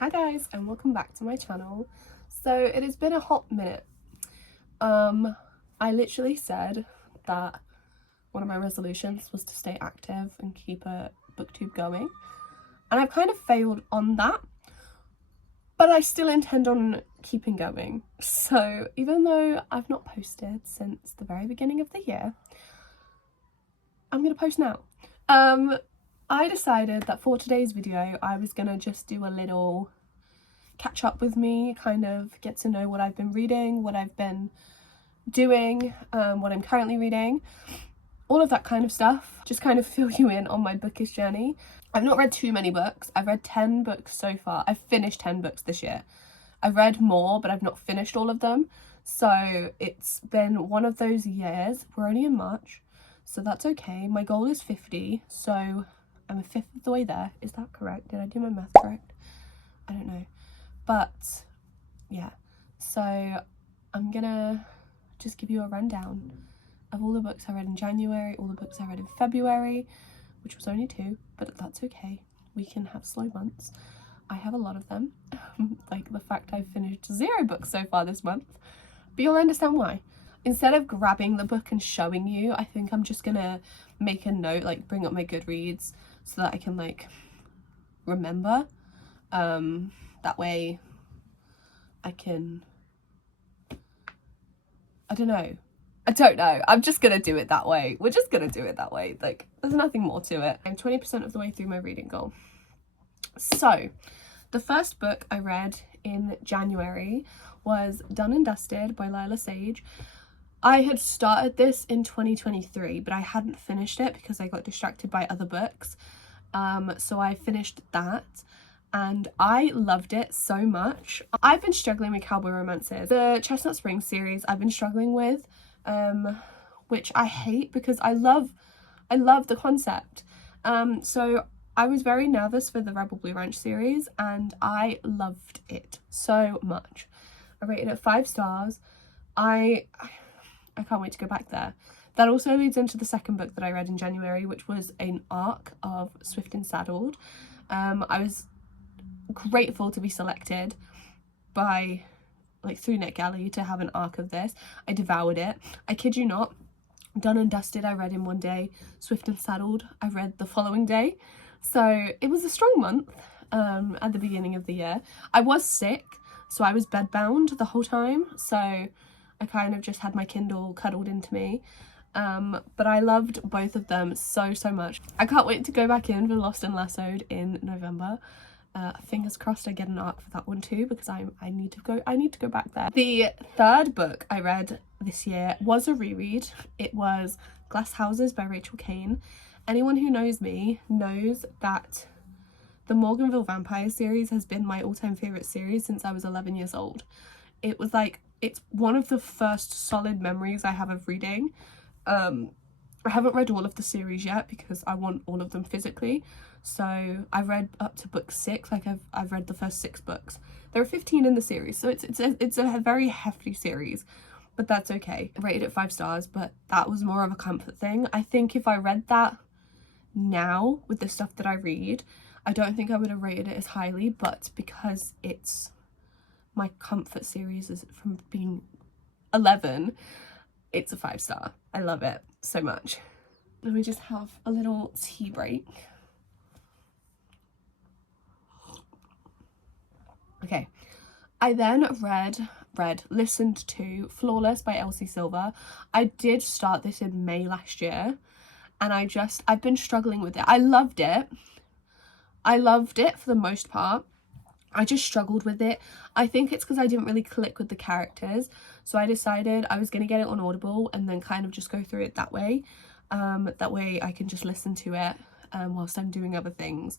Hi guys, and welcome back to my channel. So it has been a hot minute. I literally said that one of my resolutions was to stay active and keep a booktube going, and I've kind of failed on that, but I still intend on keeping going. So even though I've not posted since the very beginning of the year, I'm gonna post now. I decided that for today's video I was gonna just do a little catch up with me, kind of get to know what I've been reading, what I've been doing, what I'm currently reading, all of that kind of stuff. Just kind of fill you in on my bookish journey. I've not read too many books. I've read 10 books so far. I've finished 10 books this year. I've read more, but I've not finished all of them. So it's been one of those years. We're only in March, so that's okay. My goal is 50, so I'm a fifth of the way there. Is that correct? Did I do my math correct? I don't know. But yeah, so I'm gonna just give you a rundown of all the books I read in January, all the books I read in February, which was only 2, but that's okay. We can have slow months. I have a lot of them, like the fact I've finished 0 books so far this month, but you'll understand why. Instead of grabbing the book and showing you, I think I'm just gonna make a note, like bring up my Goodreads so that I can like remember. That way I can, I don't know, I'm just gonna do it that way. We're just gonna do it that way. Like, there's nothing more to it. I'm 20% of the way through my reading goal. So the first book I read in January was Done and Dusted by Lila Sage. I had started this in 2023, but I hadn't finished it because I got distracted by other books. So I finished that and I loved it so much. I've been struggling with cowboy romances. The Chestnut Springs series I've been struggling with, which I hate because I love the concept. So I was very nervous for the Rebel Blue Ranch series and I loved it so much. I rated it 5 stars. I can't wait to go back there. That also leads into the second book that I read in January, which was an arc of Swift and Saddled. I was grateful to be selected by, like, through NetGalley to have an arc of this. I devoured it. I kid you not. Done and Dusted I read in one day. Swift and Saddled I read the following day. So it was a strong month at the beginning of the year. I was sick, so I was bedbound the whole time. So I kind of just had my Kindle cuddled into me. But I loved both of them so much. I can't wait to go back in for Lost and Lassoed in November. Fingers crossed I get an arc for that one too, because I need to go back there. The third book I read this year was a reread. It was Glass Houses by Rachel Caine. Anyone who knows me knows that the Morganville Vampire series has been my all-time favorite series since I was 11 years old. It was like, it's one of the first solid memories I have of reading. I haven't read all of the series yet because I want all of them physically. So I've read up to book 6, like I've read the first 6 books. There are 15 in the series, so it's a very hefty series, but that's okay. I rated it 5 stars, but that was more of a comfort thing. I think if I read that now with the stuff that I read, I don't think I would have rated it as highly, but because it's my comfort series is from being 11, it's a 5 star. I love it so much. Let me just have a little tea break. Okay, I then listened to Flawless by Elsie Silver. I did start this in May last year, and I've been struggling with it. I loved it for the most part. I just struggled with it. I think it's because I didn't really click with the characters, so I decided I was going to get it on Audible and then kind of just go through it that way. That way I can just listen to it whilst I'm doing other things.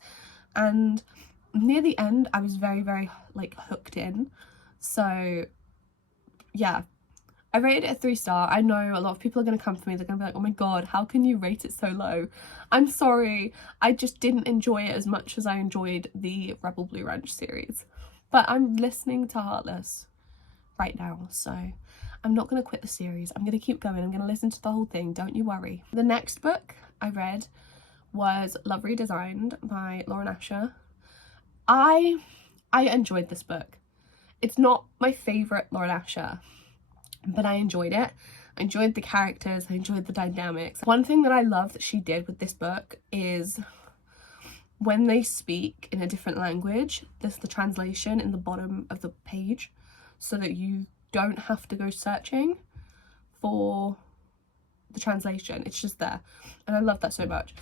And near the end I was very like hooked in. So yeah, I rated it a 3 star. I know a lot of people are going to come for me. They're going to be like, oh my god, how can you rate it so low? I'm sorry, I just didn't enjoy it as much as I enjoyed the Rebel Blue Ranch series. But I'm listening to Heartless right now, so I'm not going to quit the series. I'm going to keep going. I'm going to listen to the whole thing, don't you worry. The next book I read was Love Redesigned by Lauren Asher. I I enjoyed this book. It's not my favourite Lauren Asher, but I enjoyed it. I enjoyed the characters, I enjoyed the dynamics. One thing that I love that she did with this book is when they speak in a different language, there's the translation in the bottom of the page so that you don't have to go searching for the translation. It's just there. And I love that so much.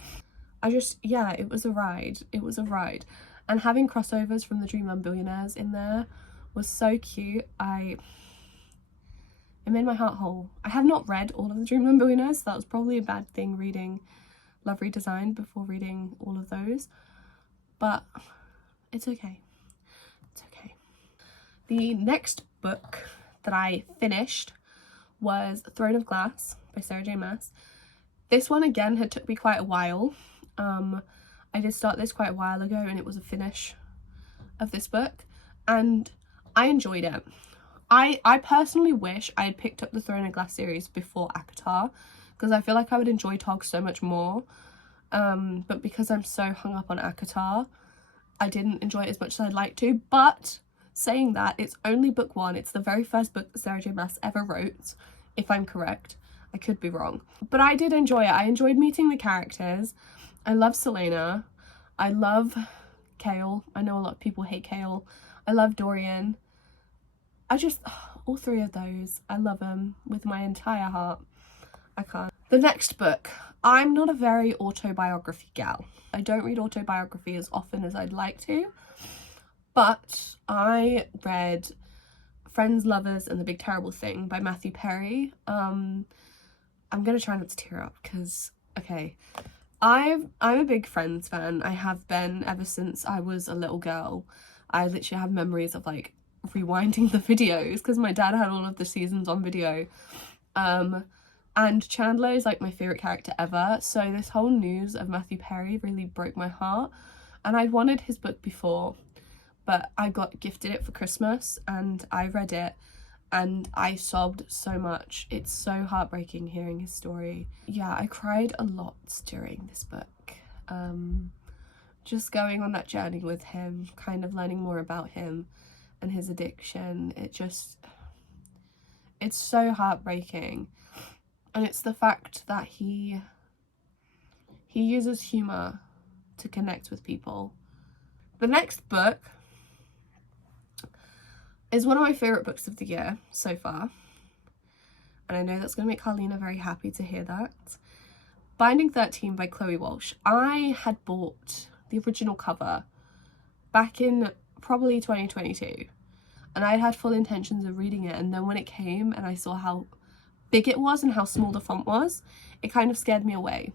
Yeah, it was a ride. It was a ride. And having crossovers from the Dreamland Billionaires in there was so cute. It made my heart whole. I have not read all of the Dreamland Billionaires, so that was probably a bad thing reading Love Redesigned before reading all of those. But it's okay. It's okay. The next book that I finished was Throne of Glass by Sarah J Maas. This one again had took me quite a while. I did start this quite a while ago and it was a finish of this book and I enjoyed it. I personally wish I had picked up the Throne of Glass series before ACOTAR because I feel like I would enjoy Tog so much more. But because I'm so hung up on ACOTAR, I didn't enjoy it as much as I'd like to. But saying that, it's only book one. It's the very first book that Sarah J Maas ever wrote, if I'm correct. I could be wrong. But I did enjoy it. I enjoyed meeting the characters. I love Selena. I love Chaol. I know a lot of people hate Chaol. I love Dorian. All three of those, I love them with my entire heart. I can't. The next book. I'm not a very autobiography gal. I don't read autobiography as often as I'd like to. But I read Friends, Lovers and the Big Terrible Thing by Matthew Perry. I'm gonna try not to tear up because, okay, I'm a big Friends fan. I have been ever since I was a little girl. I literally have memories of like rewinding the videos because my dad had all of the seasons on video. And Chandler is like my favourite character ever. So this whole news of Matthew Perry really broke my heart. And I'd wanted his book before, but I got gifted it for Christmas and I read it and I sobbed so much. It's so heartbreaking hearing his story. Yeah, I cried a lot during this book. Just going on that journey with him, kind of learning more about him and his addiction. It's so heartbreaking. And it's the fact that he uses humour to connect with people. The next book is one of my favourite books of the year so far. And I know that's going to make Carlina very happy to hear that. Binding 13 by Chloe Walsh. I had bought the original cover back in probably 2022. And I had full intentions of reading it. And then when it came and I saw how big it was and how small the font was, it kind of scared me away.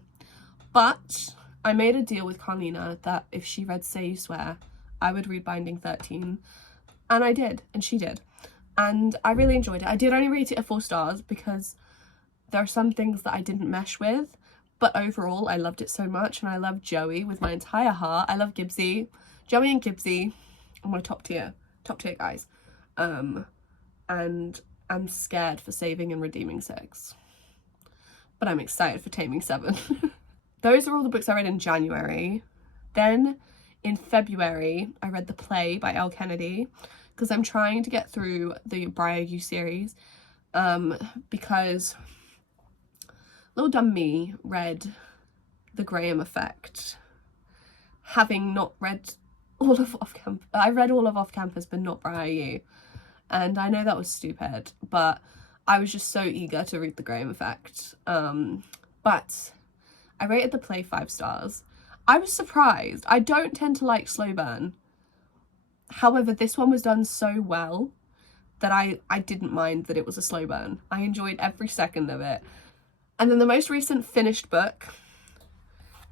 But I made a deal with Carlina that if she read Say You Swear, I would read Binding 13. And I did, and she did. And I really enjoyed it. I did only rate it at 4 stars because there are some things that I didn't mesh with. But overall, I loved it so much. And I love Joey with my entire heart. I love Gibbsy. Joey and Gibbsy are my top tier guys. And I'm scared for Saving and Redeeming 6. But I'm excited for Taming 7. Those are all the books I read in January. Then in February, I read The Play by Elle Kennedy because I'm trying to get through the Briar You series because little dumb me read The Graham Effect, having not read all of Off Campus. I read all of Off Campus but not Briar You. And I know that was stupid, but I was just so eager to read The Graham Effect. But I rated The Play 5 stars. I was surprised. I don't tend to like slow burn. However, this one was done so well that I didn't mind that it was a slow burn. I enjoyed every second of it. And then the most recent finished book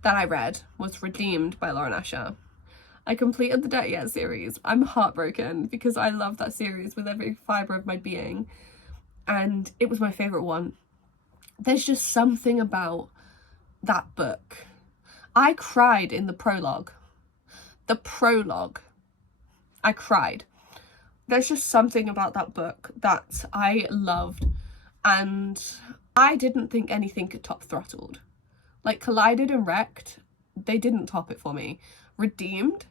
that I read was Redeemed by Lauren Asher. I completed the Dirty Yet series. I'm heartbroken because I love that series with every fibre of my being. And it was my favourite one. There's just something about that book. I cried in the prologue. The prologue. I cried. There's just something about that book that I loved. And I didn't think anything could top Throttled. Like Collided and Wrecked, they didn't top it for me. Redeemed.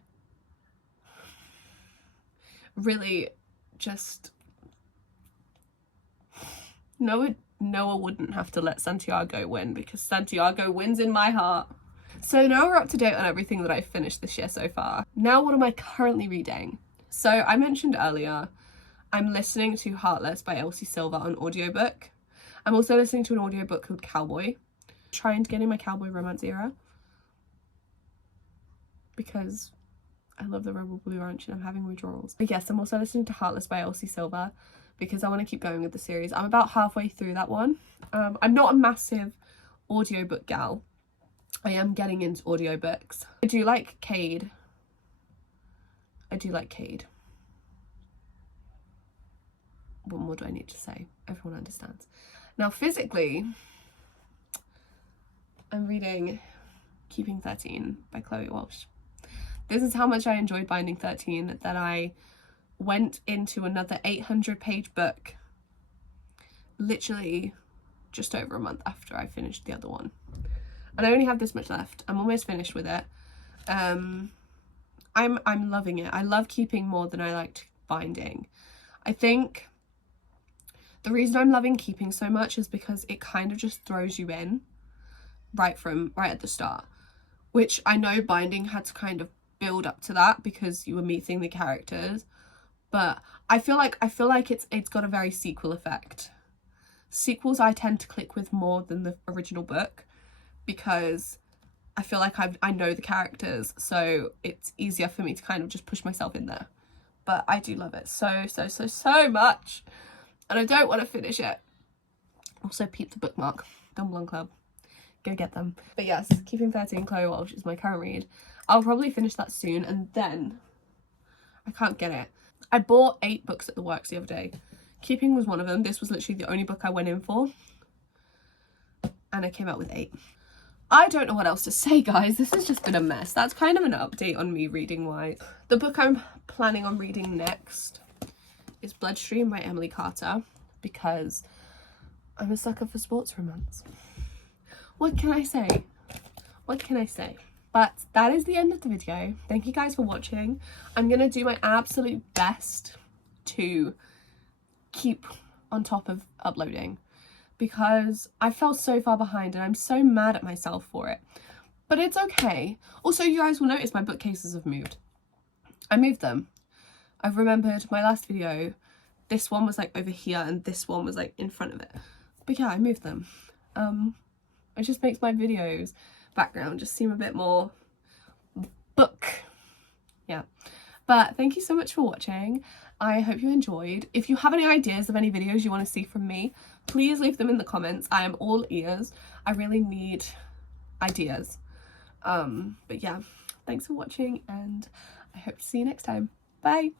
really just Noah wouldn't have to let Santiago win, because Santiago wins in my heart. So now we're up to date on everything that I've finished this year so far. Now what am I currently reading? So I mentioned earlier, I'm listening to Heartless by Elsie Silver on audiobook. I'm also listening to an audiobook called Cowboy. Trying to get in my cowboy romance era, because I love the Rebel Blue Ranch and I'm having withdrawals. But yes, I'm also listening to Heartless by Elsie Silver because I want to keep going with the series. I'm about halfway through that one. I'm not a massive audiobook gal. I am getting into audiobooks. I do like Cade. What more do I need to say? Everyone understands. Now physically, I'm reading Keeping 13 by Chloe Walsh. This is how much I enjoyed Binding 13 that I went into another 800-page book literally just over a month after I finished the other one. And I only have this much left. I'm almost finished with it. I'm loving it. I love Keeping more than I liked Binding. I think the reason I'm loving Keeping so much is because it kind of just throws you in right at the start, which I know Binding had to kind of build up to that because you were meeting the characters, but I feel like it's got a very sequel effect. Sequels I tend to click with more than the original book because I feel like I know the characters, so it's easier for me to kind of just push myself in there. But I do love it so much, and I don't want to finish it. Also, peep the bookmark, Dumbledore Club. Go get them. But yes, Keeping 13 Chloe Walsh is my current read. I'll probably finish that soon, and then I can't get it. I bought 8 books at the works the other day. Keeping was one of them. This was literally the only book I went in for, and I came out with 8. I don't know what else to say, guys. This has just been a mess. That's kind of an update on me reading wise. The book I'm planning on reading next is Bloodstream by Emily Carter, because I'm a sucker for sports romance. What can I say? What can I say? But that is the end of the video. Thank you guys for watching. I'm gonna do my absolute best to keep on top of uploading, because I fell so far behind and I'm so mad at myself for it. But it's okay. Also, you guys will notice my bookcases have moved. I moved them. I've remembered my last video, this one was like over here and this one was like in front of it. But yeah, I moved them. It just makes my videos background just seem a bit more book. Yeah. But thank you so much for watching. I hope you enjoyed. If you have any ideas of any videos you want to see from me, please leave them in the comments. I am all ears. I really need ideas. But yeah, thanks for watching and I hope to see you next time. Bye.